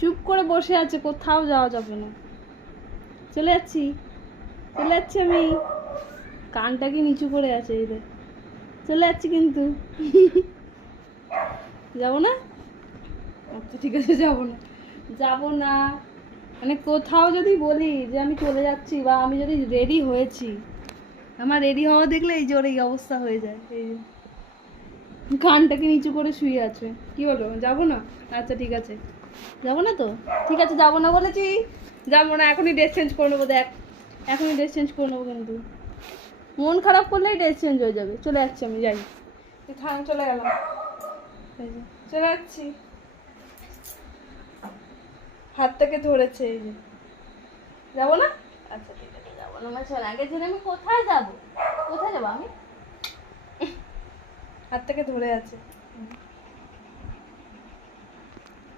চুপ করে বসে আছে, কোথাও যাওয়া যাবে না। চলে যাচ্ছি, চলে যাচ্ছি আমি। কানটা কি নিচু করে আছে, এই দেখ। চলে যাচ্ছি কিন্তু। যাবো না? আচ্ছা ঠিক আছে, যাবো না, যাবো না। মানে কোথাও যদি বলি যে আমি চলে যাচ্ছি বা আমি যদি রেডি হয়েছি, আমার রেডি হওয়া দেখলে এই যে ওর এই অবস্থা হয়ে যায়। এই যে কানটাকে নিচু করে শুয়ে আছে। কি হলো, যাবো না? আচ্ছা ঠিক আছে, যাবো না তো? ঠিক আছে, যাবো না বলেছি, যাবো না। এখনই ড্রেস চেঞ্জ করে নেবো, দেখ, এখনই ড্রেস চেঞ্জ করে নেবো। কিন্তু মন খারাপ করলেই ড্রেস চেঞ্জ হয়ে যাবে। চলে যাচ্ছি আমি, যাই। চলে গেলাম, এই যে চলে যাচ্ছি। হাত থেকে ধরেছে, এই যে। যাবো না? আচ্ছা ঠিক আছে, যাবো না। আমার চল আগে জেনে আমি কোথায় যাবো, কোথায় যাবো আমি? হাত থেকে ধরে আছে।